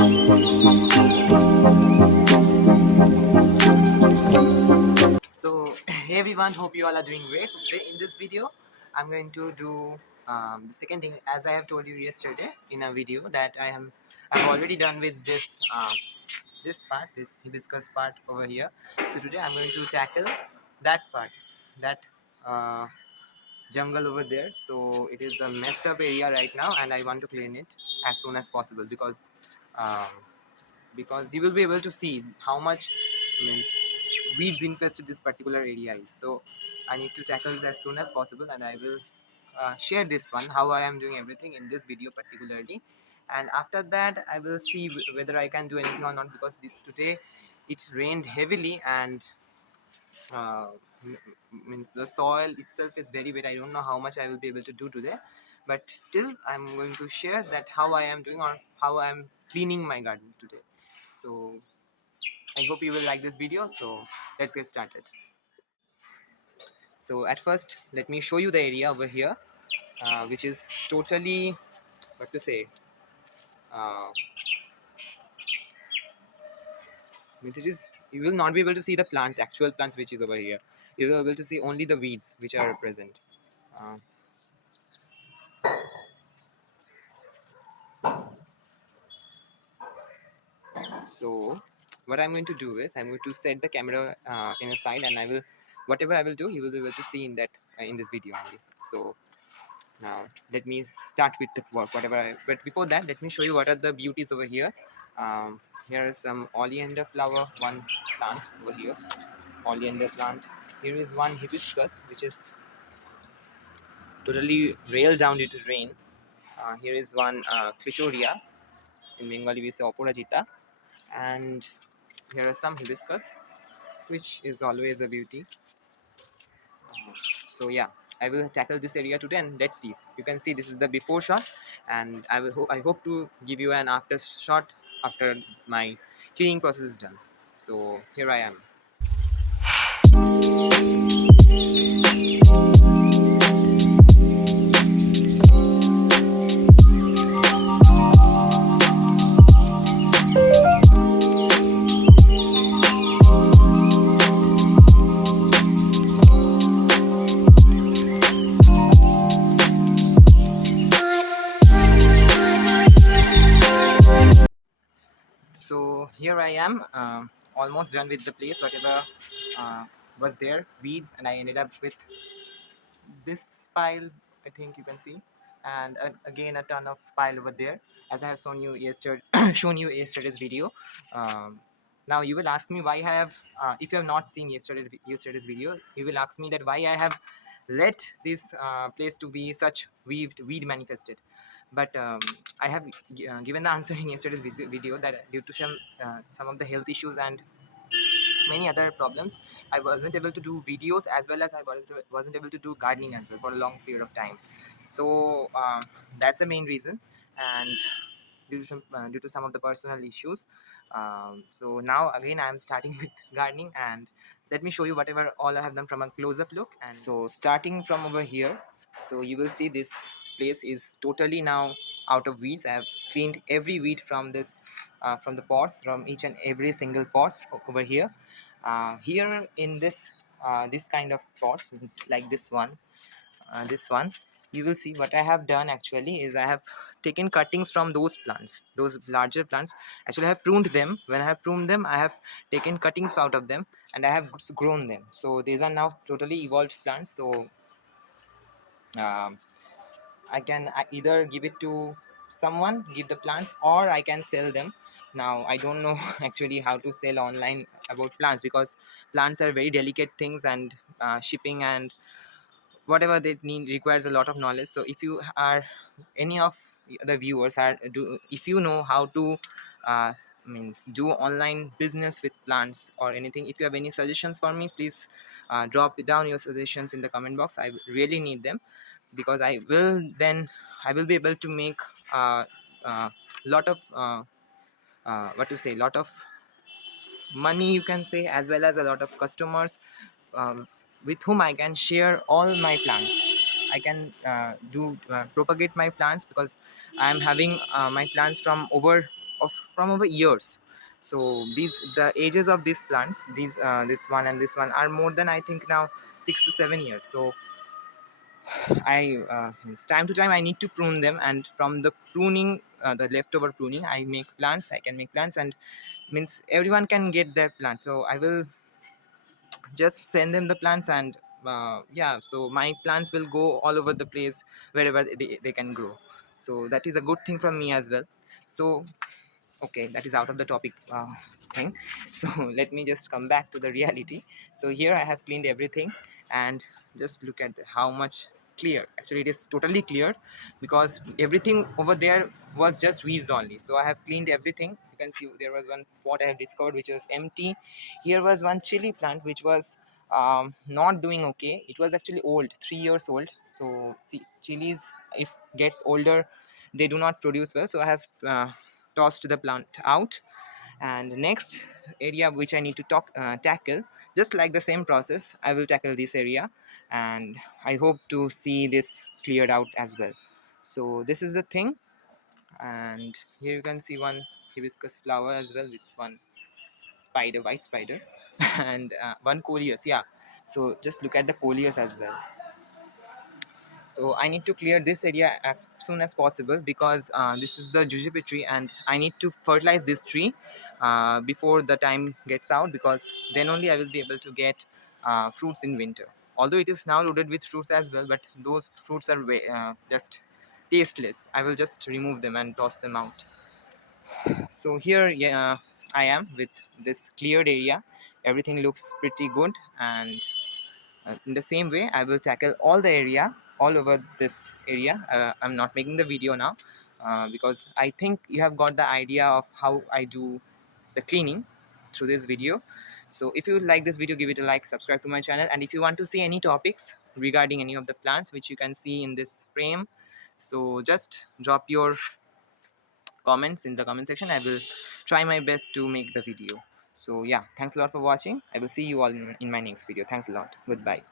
So, hey everyone, hope you all are doing great. So today in this video, I'm going to do the second thing, as I have told you yesterday in a video that I've already done with this part, this hibiscus part over here. So today I'm going to tackle that part, that uh, jungle over there. So it is a messed up area right now, and I want to clean it as soon as possible um, because you will be able to see how much means weeds infested this particular area is. So I need to tackle it as soon as possible, and I will share this one how I am doing everything in this video particularly. And after that I will see whether I can do anything or not, because today it rained heavily, and uh, means the soil itself is very wet. I don't know how much I will be able to do today, but still I'm going to share that how I am doing or how I am cleaning my garden today. So I hope you will like this video. So let's get started. So at first let me show you the area over here, which is totally, what to say, uh, means it is, you will not be able to see the plants, actual plants which is over here. You will be able to see only the weeds which are present. uh, so what I'm going to do is I'm going to set the camera in a side, and I will, whatever I will do, you will be able to see in that in this video only. So now let me start with the work, whatever but before that let me show you what are the beauties over here. Here is some oleander flower, one plant over here, oleander plant. Here is one hibiscus which is totally railed down due to rain. Here is one clitoria, in Bengali we say oporajita. And here are some hibiscus, which is always a beauty. So yeah, I will tackle this area today, and let's see. You can see this is the before shot, and I hope to give you an after shot after my cleaning process is done. So here I am. So here I am, almost done with the place, whatever uh, was there, weeds, and I ended up with this pile, I think you can see, and again a ton of pile over there, as I have shown you yesterday shown you yesterday's video. um, Now you will ask me why I have, if you have not seen yesterday's video, you will ask me that why I have let this place to be such weed manifested. But I have given the answer in yesterday's video that due to some of the health issues and many other problems, I wasn't able to do videos, as well as I wasn't able to do gardening as well for a long period of time. So that's the main reason. And due to some of the personal issues, so now again I am starting with gardening, and let me show you whatever all I have done from a close-up look. And so starting from over here, so you will see this place is totally now out of weeds. I have cleaned every weed from this, from the pots, from each and every single pots over here. Here in this kind of pots, like this one, you will see what I have done actually is I have taken cuttings from those plants, those larger plants. Actually I have pruned them. When I have pruned them, I have taken cuttings out of them, and I have grown them. So these are now totally evolved plants. So um, I can either give it to someone, give the plants, or I can sell them. Now I don't know actually how to sell online about plants, because plants are very delicate things, and shipping and whatever they need requires a lot of knowledge. So if you are, any of the viewers are do, if you know how to means do online business with plants or anything, if you have any suggestions for me, please drop down your suggestions in the comment box. I really need them, because I will be able to make a lot of what to say, lot of money, you can say, as well as a lot of customers, with whom I can share all my plants. I can do propagate my plants, because I am having my plants from over of from over years. So the ages of these plants, this one and this one, are more than, I think, now 6 to 7 years. So it's time to time I need to prune them, and from the pruning, the leftover pruning, I can make plants, and means everyone can get their plants. So I will just send them the plants, and yeah, so my plants will go all over the place wherever they can grow. So that is a good thing from me as well. So okay, that is out of the topic thing. So let me just come back to the reality. So here I have cleaned everything, and just look at how much clear. Actually, it is totally clear, because everything over there was just weeds only. So I have cleaned everything. You can see there was one pot I have discovered which was empty. Here was one chili plant which was not doing okay. It was actually old, 3 years old. So see, chilies, if gets older, they do not produce well. So I have tossed the plant out. And next area which I need to tackle, just like the same process, I will tackle this area, and I hope to see this cleared out as well. So this is the thing. And here you can see one hibiscus flower as well, with one spider, white spider, and one coleus. Yeah, so just look at the coleus as well. So I need to clear this area as soon as possible, because this is the jujube tree, and I need to fertilize this tree before the time gets out, because then only I will be able to get fruits in winter. Although it is now loaded with fruits as well, but those fruits are just tasteless. I will just remove them and toss them out. So here, yeah, I am with this cleared area. Everything looks pretty good, and in the same way, I will tackle all the area, all over this area. I'm not making the video now, because I think you have got the idea of how I do the cleaning through this video. So if you like this video, give it a like, subscribe to my channel, and if you want to see any topics regarding any of the plants which you can see in this frame, so just drop your comments in the comment section. I will try my best to make the video. So yeah, thanks a lot for watching. I will see you all in my next video. Thanks a lot. Goodbye.